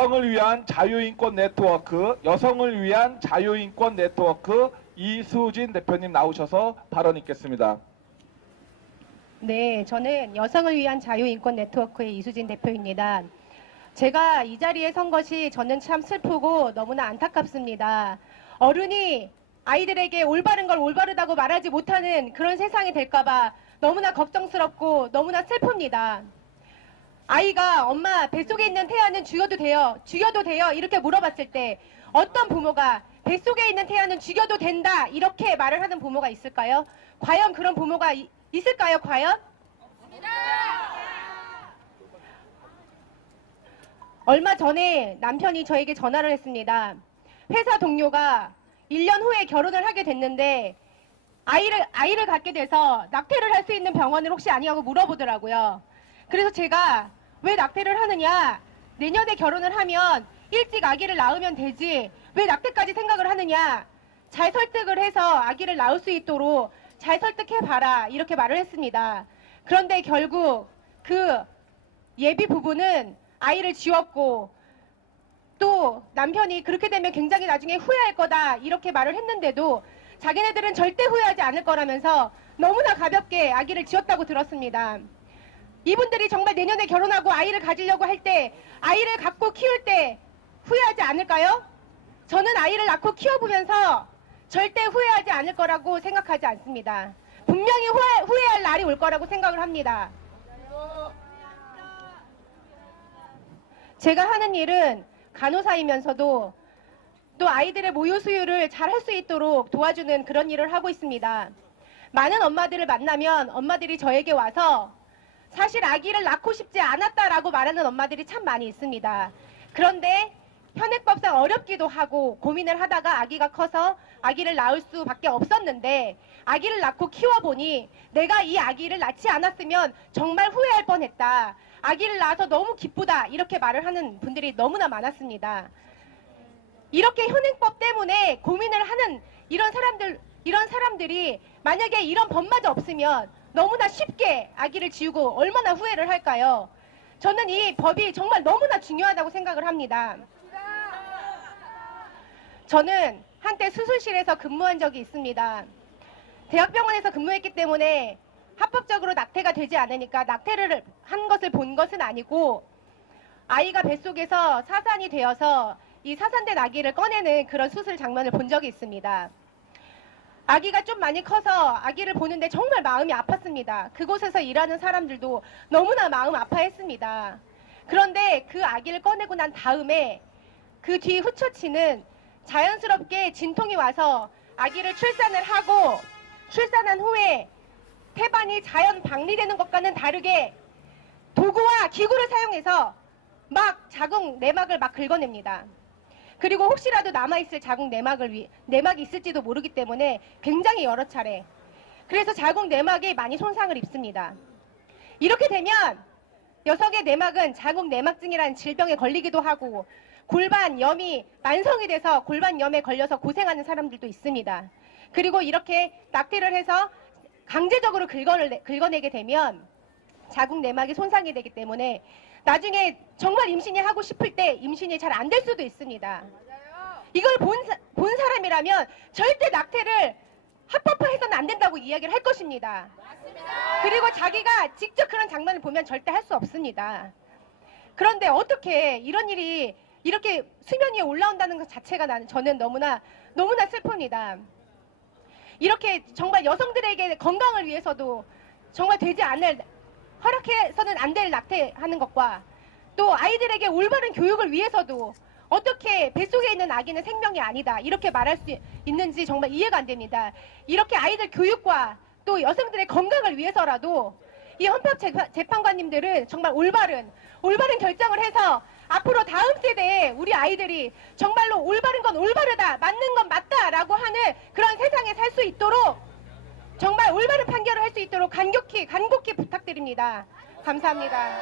여성을 위한 자유인권 네트워크, 여성을 위한 자유인권 네트워크 이수진 대표님 나오셔서 발언 있겠습니다. 네, 저는 여성을 위한 자유인권 네트워크의 이수진 대표입니다. 제가 이 자리에 선 것이 저는 참 슬프고 너무나 안타깝습니다. 어른이 아이들에게 올바른 걸 올바르다고 말하지 못하는 그런 세상이 될까봐 너무나 걱정스럽고 너무나 슬픕니다. 아이가 엄마 뱃속에 있는 태아는 죽여도 돼요? 죽여도 돼요? 이렇게 물어봤을 때 어떤 부모가 뱃속에 있는 태아는 죽여도 된다 이렇게 말을 하는 부모가 있을까요? 과연 그런 부모가 있을까요? 과연? 없습니다. 얼마 전에 남편이 저에게 전화를 했습니다. 회사 동료가 1년 후에 결혼을 하게 됐는데 아이를 갖게 돼서 낙태를 할 수 있는 병원을 혹시 아니냐고 물어보더라고요. 그래서 제가 왜 낙태를 하느냐, 내년에 결혼을 하면 일찍 아기를 낳으면 되지 왜 낙태까지 생각을 하느냐, 잘 설득을 해서 아기를 낳을 수 있도록 잘 설득해봐라 이렇게 말을 했습니다. 그런데 결국 그 예비 부부는 아이를 지웠고 또 남편이 그렇게 되면 굉장히 나중에 후회할 거다 이렇게 말을 했는데도 자기네들은 절대 후회하지 않을 거라면서 너무나 가볍게 아기를 지웠다고 들었습니다. 이분들이 정말 내년에 결혼하고 아이를 가지려고 할 때 아이를 갖고 키울 때 후회하지 않을까요? 저는 아이를 낳고 키워보면서 절대 후회하지 않을 거라고 생각하지 않습니다. 분명히 후회할 날이 올 거라고 생각을 합니다. 제가 하는 일은 간호사이면서도 또 아이들의 모유 수유를 잘 할 수 있도록 도와주는 그런 일을 하고 있습니다. 많은 엄마들을 만나면 엄마들이 저에게 와서 사실 아기를 낳고 싶지 않았다라고 말하는 엄마들이 참 많이 있습니다. 그런데 현행법상 어렵기도 하고 고민을 하다가 아기가 커서 아기를 낳을 수밖에 없었는데 아기를 낳고 키워보니 내가 이 아기를 낳지 않았으면 정말 후회할 뻔했다. 아기를 낳아서 너무 기쁘다. 이렇게 말을 하는 분들이 너무나 많았습니다. 이렇게 현행법 때문에 고민을 하는 이런 사람들이 만약에 이런 법마저 없으면 너무나 쉽게 아기를 지우고 얼마나 후회를 할까요? 저는 이 법이 정말 너무나 중요하다고 생각을 합니다. 저는 한때 수술실에서 근무한 적이 있습니다. 대학병원에서 근무했기 때문에 합법적으로 낙태가 되지 않으니까 낙태를 한 것을 본 것은 아니고 아이가 뱃속에서 사산이 되어서 이 사산된 아기를 꺼내는 그런 수술 장면을 본 적이 있습니다. 아기가 좀 많이 커서 아기를 보는데 정말 마음이 아팠습니다. 그곳에서 일하는 사람들도 너무나 마음 아파했습니다. 그런데 그 아기를 꺼내고 난 다음에 그 뒤 후처치는 자연스럽게 진통이 와서 아기를 출산을 하고 출산한 후에 태반이 자연 박리되는 것과는 다르게 도구와 기구를 사용해서 막 자궁 내막을 막 긁어냅니다. 그리고 혹시라도 남아있을 자궁 내막이 있을지도 모르기 때문에 굉장히 여러 차례. 그래서 자궁 내막이 많이 손상을 입습니다. 이렇게 되면 여성의 내막은 자궁 내막증이라는 질병에 걸리기도 하고 골반염이 만성이 돼서 골반염에 걸려서 고생하는 사람들도 있습니다. 그리고 이렇게 낙태를 해서 강제적으로 긁어내게 되면 자궁 내막이 손상이 되기 때문에 나중에 정말 임신이 하고 싶을 때 임신이 잘 안 될 수도 있습니다. 이걸 본 사람이라면 절대 낙태를 합법화해서는 안 된다고 이야기를 할 것입니다. 그리고 자기가 직접 그런 장면을 보면 절대 할 수 없습니다. 그런데 어떻게 이런 일이 이렇게 수면 위에 올라온다는 것 자체가 저는 너무나 슬픕니다. 이렇게 정말 여성들에게 건강을 위해서도 정말 되지 않을 허락해서는 안 될 낙태하는 것과 또 아이들에게 올바른 교육을 위해서도 어떻게 뱃속에 있는 아기는 생명이 아니다 이렇게 말할 수 있는지 정말 이해가 안 됩니다. 이렇게 아이들 교육과 또 여성들의 건강을 위해서라도 이 헌법재판관님들은 정말 올바른 결정을 해서 앞으로 다음 세대에 우리 아이들이 정말로 올바른 건 올바르다, 맞는 건 맞다라고 하는 그런 세상에 살 수 있도록 정말 올바른 판결을 할 수 있도록 간곡히 부탁드립니다. 감사합니다.